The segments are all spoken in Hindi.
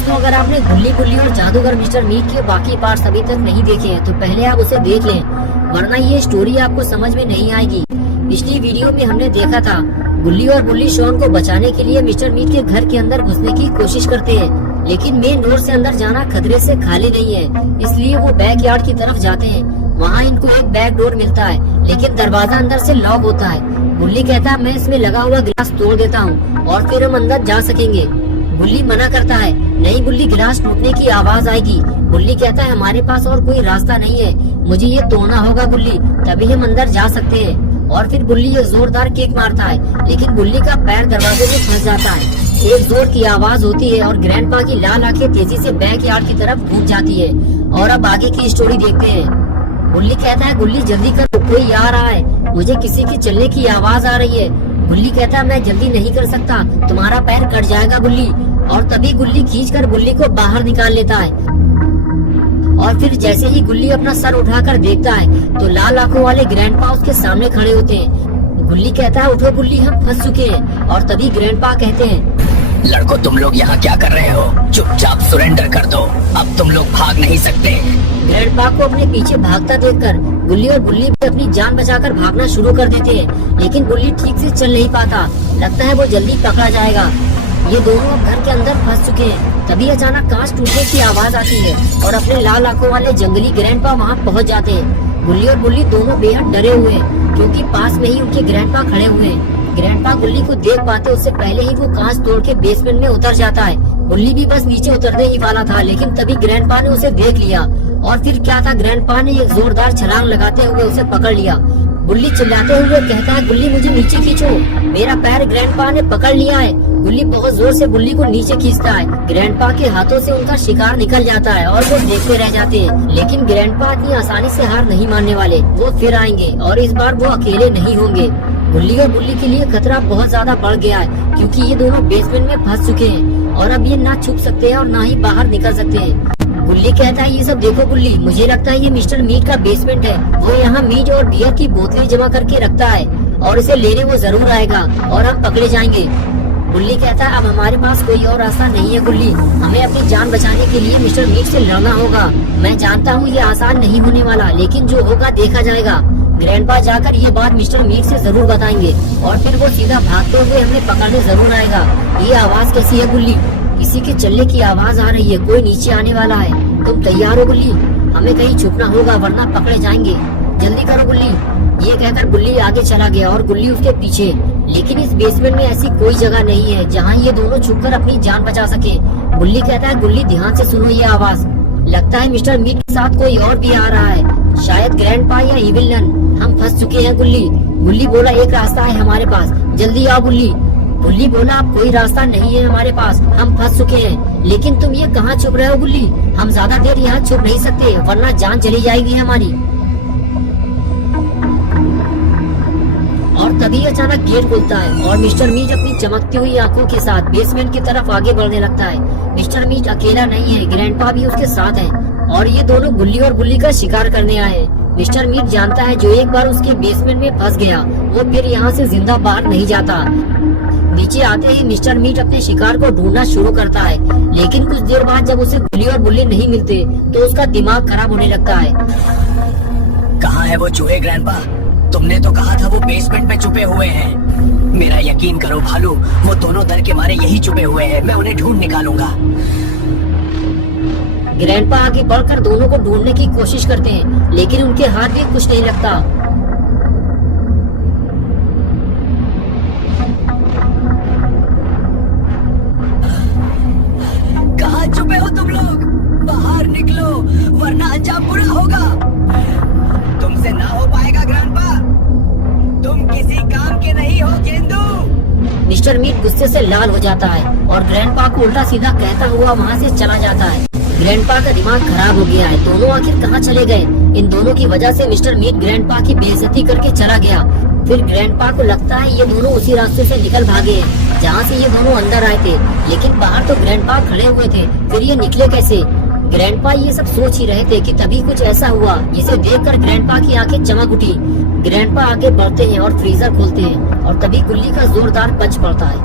दोस्तों, अगर आपने गुल्ली गुल्ली और जादूगर मिस्टर मीट के बाकी पार्ट्स अभी तक नहीं देखे हैं तो पहले आप उसे देख लें, वरना ये स्टोरी आपको समझ में नहीं आएगी। पिछली वीडियो में हमने देखा था गुल्ली और बुल्ली शॉन को बचाने के लिए मिस्टर मीट के घर के अंदर घुसने की कोशिश करते हैं, लेकिन मेन डोर से अंदर जाना खतरे से खाली नहीं है, इसलिए वो बैक यार्ड की तरफ जाते हैं। वहाँ इनको एक बैक डोर मिलता है, लेकिन दरवाजा अंदर से लॉक होता है। बुल्ली कहता है मैं इसमें लगा हुआ गिलास तोड़ देता हूँ और फिर हम अंदर जा सकेंगे। बुल्ली मना करता है, नहीं बुल्ली, गिलास टूटने की आवाज आएगी। बुल्ली कहता है हमारे पास और कोई रास्ता नहीं है, मुझे ये तोड़ना होगा बुल्ली, तभी हम अंदर जा सकते हैं। और फिर बुल्ली एक जोरदार किक मारता है, लेकिन बुल्ली का पैर दरवाजे में फंस जाता है। एक जोर की आवाज होती है और ग्रैंडपा की लाल आंखें तेजी से बैक यार्ड की तरफ घूम जाती है। और अब आगे की स्टोरी देखते हैं। बुल्ली कहता है गुल्ली जल्दी कर, कोई आ रहा है, मुझे किसी के चलने की आवाज आ रही है। गुल्ली कहता है मैं जल्दी नहीं कर सकता, तुम्हारा पैर कट जाएगा गुल्ली। और तभी गुल्ली खींचकर बुल्ली को बाहर निकाल लेता है। और फिर जैसे ही गुल्ली अपना सर उठाकर देखता है तो लाल आंखों वाले ग्रैंडपा उसके सामने खड़े होते हैं। गुल्ली कहता है उठो गुल्ली, हम फंस चुके हैं। और तभी ग्रैंडपा कहते हैं लड़को, तुम लोग यहाँ क्या कर रहे हो? चुपचाप सरेंडर कर दो, अब तुम लोग भाग नहीं सकते। ग्रैंडपा को अपने पीछे भागता देखकर गुल्ली और बुल्ली भी अपनी जान बचाकर भागना शुरू कर देते हैं, लेकिन बुल्ली ठीक से चल नहीं पाता, लगता है वो जल्दी पकड़ा जाएगा। ये दोनों अब घर के अंदर फंस चुके हैं। तभी अचानक कांच टूटने की आवाज आती है और अपने लाल आंखों वाले जंगली ग्रैंडपा वहाँ पहुँच जाते हैं। गुल्ली और बुल्ली दोनों बेहद डरे हुए हैं, क्योंकि पास में ही उनके ग्रैंडपा खड़े हुए हैं। ग्रैंडपा गुल्ली को देख पाते उससे पहले ही वो कांच तोड़ के बेसमेंट में उतर जाता है। गुल्ली भी बस नीचे उतरने ही वाला था, लेकिन तभी ग्रैंडपा ने उसे देख लिया। और फिर क्या था, ग्रैंडपा ने एक जोरदार छलांग लगाते हुए उसे पकड़ लिया। गुल्ली चिल्लाते हुए कहता है गुल्ली मुझे नीचे खींचो, मेरा पैर ग्रैंडपा ने पकड़ लिया है। गुल्ली बहुत जोर से बुल्ली को नीचे खींचता है। ग्रैंडपा के हाथों से उनका शिकार निकल जाता है और वो देखते रह जाते हैं, लेकिन ग्रैंडपा इतनी आसानी से हार नहीं मानने वाले, वो फिर आएंगे और इस बार वो अकेले नहीं होंगे। गुल्ली और बुल्ली के लिए खतरा बहुत ज्यादा बढ़ गया है, क्योंकि ये दोनों बेसमेंट में फंस चुके हैं और अब ये ना छुप सकते हैं और ना ही बाहर निकल सकते हैं। गुल्ली कहता है ये सब देखो गुल्ली, मुझे लगता है ये मिस्टर मीट का बेसमेंट है। वो यहाँ मीट और बियर की बोतलें जमा करके रखता है और इसे लेने वो जरूर आएगा और हम पकड़े जाएंगे। गुल्ली कहता है अब हमारे पास कोई और रास्ता नहीं है गुल्ली, हमें अपनी जान बचाने के लिए मिस्टर मीट से लड़ना होगा। मैं जानता हूँ ये आसान नहीं होने वाला, लेकिन जो होगा देखा जाएगा। ग्रैंडपा जाकर ये बात मिस्टर मीट से जरूर बताएंगे और फिर वो सीधा भागते हुए हमें पकड़ने जरूर आएगा। ये आवाज कैसी है गुल्ली? किसी के चलने की आवाज आ रही है, कोई नीचे आने वाला है। तुम तैयार हो गुल्ली? हमें कहीं छुपना होगा वरना पकड़े जाएंगे, जल्दी करो गुल्ली। ये कहकर गुल्ली आगे चला गया और गुल्ली उसके पीछे। लेकिन इस बेसमेंट में ऐसी कोई जगह नहीं है जहाँ ये दोनों छुपकर अपनी जान बचा सके। गुल्ली कहता है गुल्ली ध्यान से सुनो ये आवाज, लगता है मिस्टर मीट के साथ कोई और भी आ रहा है, शायद ग्रैंडपा या इविल नन। हम फंस चुके हैं गुल्ली। गुल्ली बोला एक रास्ता है हमारे पास, जल्दी आओ गुल्ली। गुल्ली बोला अब कोई रास्ता नहीं है हमारे पास, हम फंस चुके हैं। लेकिन तुम ये कहाँ छुप रहे हो गुल्ली? हम ज्यादा देर यहाँ छुप नहीं सकते वरना जान चली जाएगी हमारी। और तभी अचानक गेट खुलता है और मिस्टर मीट अपनी चमकती हुई आंखों के साथ बेसमेंट की तरफ आगे बढ़ने लगता है। मिस्टर मीट अकेला नहीं है, ग्रैंडपा भी उसके साथ है और ये दोनों गुल्ली और बुल्ली का शिकार करने आए हैं। मिस्टर मीट जानता है जो एक बार उसके बेसमेंट में फंस गया वो फिर यहाँ से जिंदा बाहर नहीं जाता। नीचे आते ही मिस्टर मीट अपने शिकार को ढूंढना शुरू करता है, लेकिन कुछ देर बाद जब उसे गुल्ली और बुल्ली नहीं मिलते तो उसका दिमाग खराब होने लगता है। कहाँ है वो चूहे ग्रैंडपा? तुमने तो कहा था वो बेसमेंट में छुपे हुए हैं। मेरा यकीन करो भालू, वो दोनों डर के मारे यही छुपे हुए हैं, मैं उन्हें ढूंढ निकालूंगा। ग्रैंडपा आगे बढ़कर दोनों को ढूंढने की कोशिश करते हैं, लेकिन उनके हाथ भी कुछ नहीं लगता। कहाँ छुपे हो तुम लोग? बाहर निकलो वरना अंजाम बुरा होगा। तुमसे ना हो पाएगा ग्रैंडपा, तुम किसी काम के नहीं हो गेंदू। मिस्टर मीट गुस्से से लाल हो जाता है और ग्रैंडपा को उल्टा सीधा कहता हुआ वहाँ से चला जाता है। ग्रैंडपा का दिमाग खराब हो गया है, दोनों आखिर कहाँ चले गए? इन दोनों की वजह से मिस्टर मीट ग्रैंडपा की बेइज्जती करके चला गया। फिर ग्रैंडपा को लगता है ये दोनों उसी रास्ते से निकल भागे हैं जहाँ से ये दोनों अंदर आए थे, लेकिन बाहर तो ग्रैंडपा खड़े हुए थे, फिर ये निकले कैसे? ग्रैंडपा ये सब सोच ही रहे थे कि तभी कुछ ऐसा हुआ जिसे देखकर ग्रैंडपा की आंखें चमक उठी। ग्रैंडपा आगे बढ़ते हैं और फ्रीजर खोलते हैं और तभी गुल्ली का जोरदार पंच पड़ता है।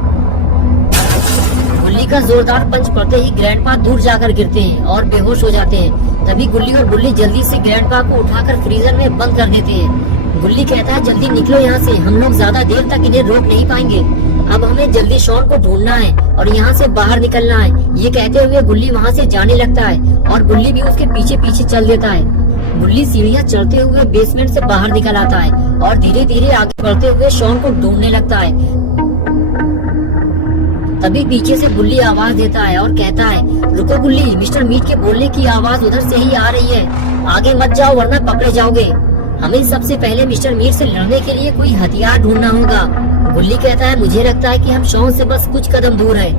गुल्ली गुल्ली का जोरदार पंच पड़ते ही ग्रैंडपा दूर जाकर गिरते हैं और बेहोश हो जाते हैं। तभी गुल्ली और बुल्ली जल्दी से ग्रैंडपा को उठाकर फ्रीजर में बंद कर देते हैं। गुल्ली कहता है जल्दी निकलो यहाँ से, हम लोग ज्यादा देर तक इन्हें रोक नहीं पाएंगे। अब हमें जल्दी शॉन को ढूंढना है और यहाँ से बाहर निकलना है। ये कहते हुए गुल्ली वहाँ से जाने लगता है और बुल्ली भी उसके पीछे पीछे चल देता है। गुल्ली सीढ़ियाँ चढ़ते हुए बेसमेंट से बाहर निकल आता है और धीरे धीरे आगे बढ़ते हुए शॉन को ढूंढने लगता है। तभी पीछे से गुल्ली आवाज देता है और कहता है रुको गुल्ली, मिस्टर मीट के बोलने की आवाज उधर से ही आ रही है, आगे मत जाओ वरना पकड़े जाओगे। हमें सबसे पहले मिस्टर मीट से लड़ने के लिए कोई हथियार ढूंढना होगा। गुल्ली कहता है मुझे लगता है कि हम शॉन से बस कुछ कदम दूर है।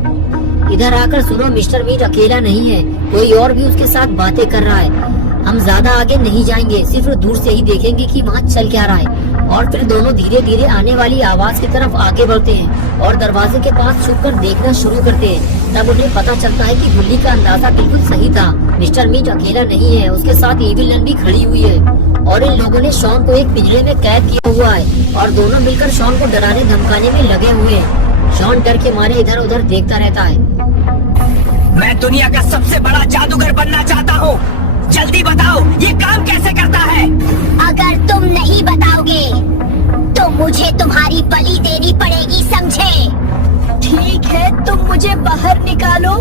इधर आकर सुनो, मिस्टर मीट अकेला नहीं है, कोई और भी उसके साथ बातें कर रहा है। हम ज्यादा आगे नहीं जाएंगे, सिर्फ दूर से ही देखेंगे कि वहाँ चल क्या रहा है। और फिर दोनों धीरे धीरे आने वाली आवाज की तरफ आगे बढ़ते हैं और दरवाजे के पास छुपकर देखना शुरू करते हैं। तब उन्हें पता चलता है कि गुल्ली का अंदाजा बिल्कुल सही था, मिस्टर मीट अकेला नहीं है, उसके साथ इविलन भी खड़ी हुई है और इन लोगों ने शॉन को एक पिंजरे में कैद किया हुआ है और दोनों मिलकर शॉन को डराने धमकाने में लगे हुए हैं। शॉन डर के मारे इधर उधर देखता रहता है। मैं दुनिया का सबसे बड़ा जादूगर बनना चाहता हूँ, जल्दी बताओ ये काम कैसे करता है। अगर तुम नहीं बताओगे तो मुझे तुम्हारी बलि देनी पड़ेगी, समझे? ठीक है, तुम मुझे बाहर निकालो,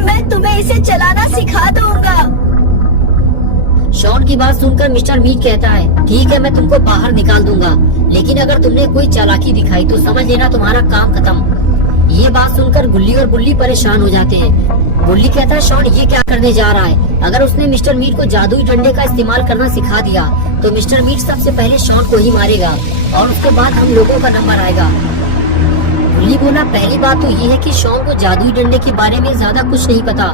मैं तुम्हें इसे चलाना सिखा दूंगा। शॉन की बात सुनकर मिस्टर मीट कहता है ठीक है, मैं तुमको बाहर निकाल दूंगा, लेकिन अगर तुमने कोई चालाकी दिखाई तो समझ लेना तुम्हारा काम खत्म। ये बात सुनकर गुल्ली और बुल्ली परेशान हो जाते हैं। बुल्ली कहता है शॉन ये क्या करने जा रहा है, अगर उसने मिस्टर मीट को जादुई डंडे का इस्तेमाल करना सिखा दिया तो मिस्टर मीट सबसे पहले शॉन को ही मारेगा और उसके बाद हम लोगों का नंबर आएगा। बुल्ली बोला पहली बात तो ये है कि शॉन को जादुई डंडे के बारे में ज्यादा कुछ नहीं पता,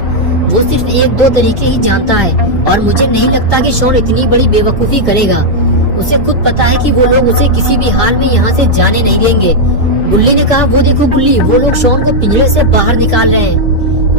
वो सिर्फ एक दो तरीके ही जानता है और मुझे नहीं लगता कि शॉन इतनी बड़ी बेवकूफी करेगा। उसे खुद पता है कि वो लोग उसे किसी भी हाल में यहाँ से जाने नहीं देंगे। बुल्ली ने कहा वो देखो गुल्ली, वो लोग शॉन को पिंजरे से बाहर निकाल रहे हैं।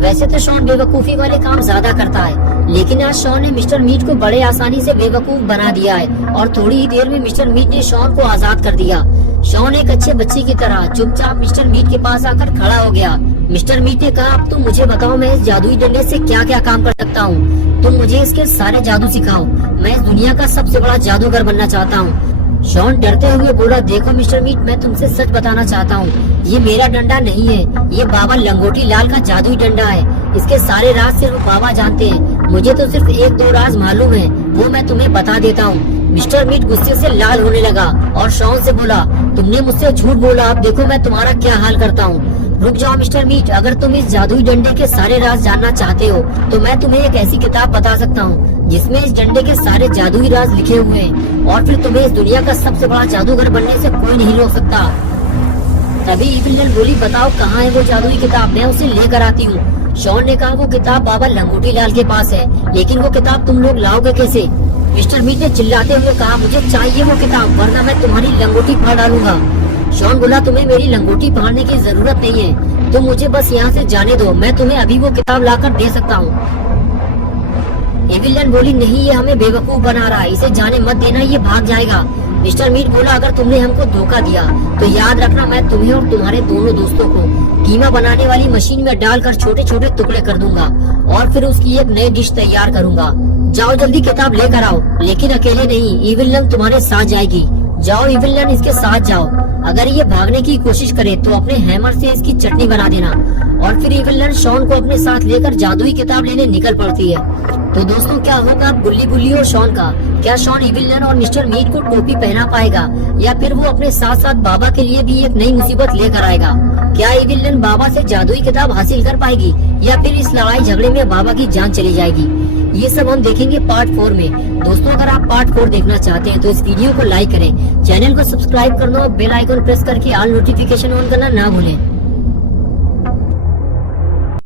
वैसे तो शॉन बेवकूफी वाले काम ज्यादा करता है, लेकिन आज शॉन ने मिस्टर मीट को बड़े आसानी से बेवकूफ बना दिया है और थोड़ी ही देर में मिस्टर मीट ने शॉन को आजाद कर दिया। शॉन एक अच्छे बच्चे की तरह चुपचाप मिस्टर मीट के पास आकर खड़ा हो गया। मिस्टर मीट ने कहा अब तुम मुझे बताओ मैं इस जादुई डंडे से क्या क्या काम कर सकता हूँ, तुम मुझे इसके सारे जादू सिखाओ, मैं इस दुनिया का सबसे बड़ा जादूगर बनना चाहता हूँ। शॉन डरते हुए बोला देखो मिस्टर मीट, मैं तुमसे सच बताना चाहता हूँ, ये मेरा डंडा नहीं है, ये बाबा लंगोटी लाल का जादुई डंडा है। इसके सारे राज सिर्फ बाबा जानते हैं, मुझे तो सिर्फ एक दो राज मालूम है, वो मैं तुम्हें बता देता हूँ। मिस्टर मीट गुस्से से लाल होने लगा और शॉन से बोला तुमने मुझसे झूठ बोला, अब देखो मैं तुम्हारा क्या हाल करता हूँ। रुक जाओ मिस्टर मीट, अगर तुम इस जादुई डंडे के सारे राज जानना चाहते हो तो मैं तुम्हें एक ऐसी किताब बता सकता हूँ जिसमें इस डंडे के सारे जादुई राज लिखे हुए हैं और फिर तुम्हें इस दुनिया का सबसे बड़ा जादूगर बनने से कोई नहीं रोक सकता। तभी इविलन बोली बताओ कहाँ है वो जादुई किताब, मैं उसे लेकर आती हूँ। शॉन ने कहा वो किताब बाबा लंगोटी लाल के पास है, लेकिन वो किताब तुम लोग लाओगे कैसे? मिस्टर मीट ने चिल्लाते हुए कहा मुझे चाहिए वो किताब वरना मैं तुम्हारी लंगोटी फाड़ डालूंगा। शॉन बोला तुम्हें मेरी लंगोटी फाड़ने की जरूरत नहीं है, तुम मुझे बस यहाँ से जाने दो, मैं तुम्हें अभी वो किताब लाकर दे सकता हूँ। एविलन बोली नहीं, ये हमें बेवकूफ बना रहा है, इसे जाने मत देना, ये भाग जाएगा। मिस्टर मीट बोला अगर तुमने हमको धोखा दिया तो याद रखना मैं तुम्हें और तुम्हारे दोनों दोस्तों को कीमा बनाने वाली मशीन में डालकर छोटे छोटे टुकड़े कर दूंगा और फिर उसकी एक नई डिश तैयार करूंगा। जाओ जल्दी किताब लेकर आओ, लेकिन अकेले नहीं, इविलन तुम्हारे साथ जाएगी। जाओ इविलन इसके साथ जाओ, अगर ये भागने की कोशिश करे तो अपने हैमर से इसकी चटनी बना देना। और फिर इविलन शॉन को अपने साथ लेकर जादुई किताब लेने निकल पड़ती है। तो दोस्तों क्या होगा बुल्ली बुल्ली और शॉन का? क्या शॉन इविलन और मिस्टर मीट को टोपी पहना पाएगा या फिर वो अपने साथ साथ बाबा के लिए भी एक नई मुसीबत लेकर आएगा? क्या इविलन बाबा से जादुई किताब हासिल कर पाएगी या फिर इस लड़ाई झगड़े में बाबा की जान चली जाएगी? ये सब हम देखेंगे पार्ट 4 में। दोस्तों अगर आप पार्ट 4 देखना चाहते हैं तो इस वीडियो को लाइक करें, चैनल को सब्सक्राइब करना और बेल आइकन प्रेस करके ऑल नोटिफिकेशन ऑन करना ना भूलें।